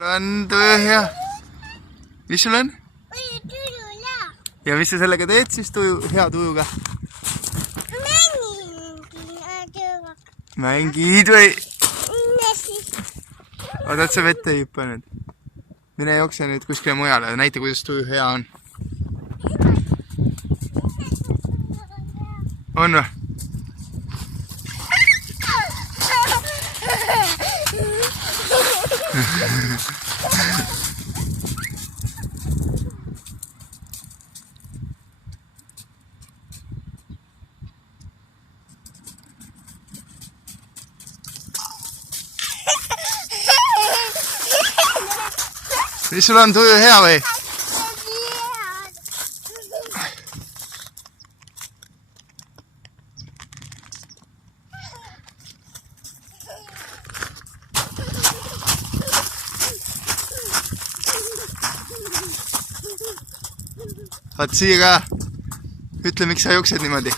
on tuju hea. Mis sul on? Ja mis sa sellega teed siis hea tujuga? Mängid või? Oota, et sa vette ei hüppa nüüd. Mine jookse nüüd kuskile mujale ja näita, kuidas tuju hea on. On või? Mis sul on tuju hea või? Vaat siia ka. Ütle, miks sa jooksed niimoodi.